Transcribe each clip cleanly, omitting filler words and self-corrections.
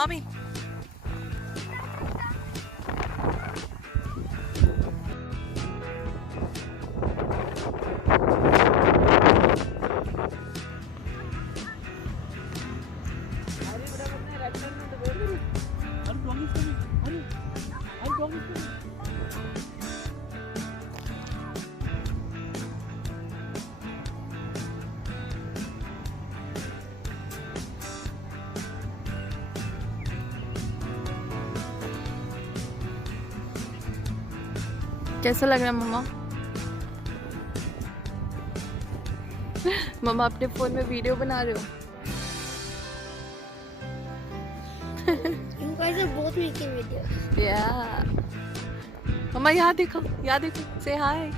Mommy. कैसा लग रहा है मम्मा? मम्मा अपने फोन में वीडियो बना रहे हो? You guys are both making videos. Yeah. मम्मा यहाँ देखो, यहाँ देखो. Say hi.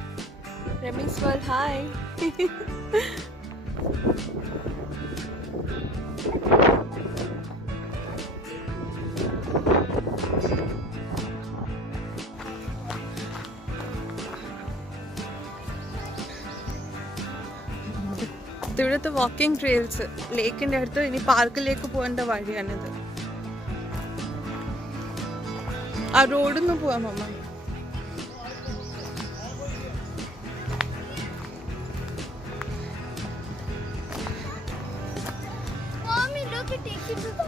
Remy's world, hi. ഇവിടുത്തെ വാക്കിംഗ് ട്രെയിൽസ് ലേക്കിന്റെ അടുത്ത് ഇനി പാർക്കിലേക്ക് പോകേണ്ട വഴിയാണിത്. ആ റോഡൊന്നും പോവാം അമ്മ. Mommy, look, it takes you to the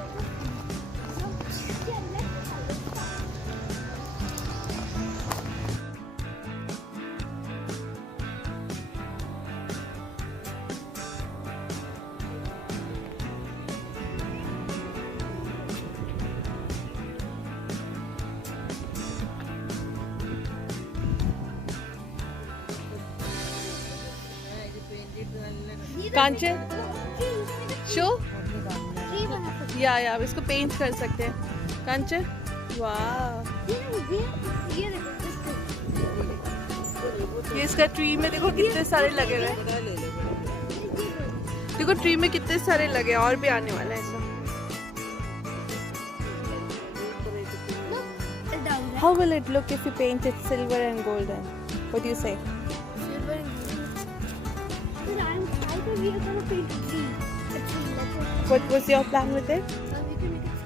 कांचे शो या इसको पेंट कर सकते हैं. कांचे वाह, ये इसका ट्री में देखो कितने सारे लगे हुए हैं. देखो ट्री में कितने सारे लगे, और भी आने वाला है ऐसा. How will it look if you paint it silver and golden? What do you say? silver and green. But I thought we were gonna paint a tree. What was your plan with it? So we can make it.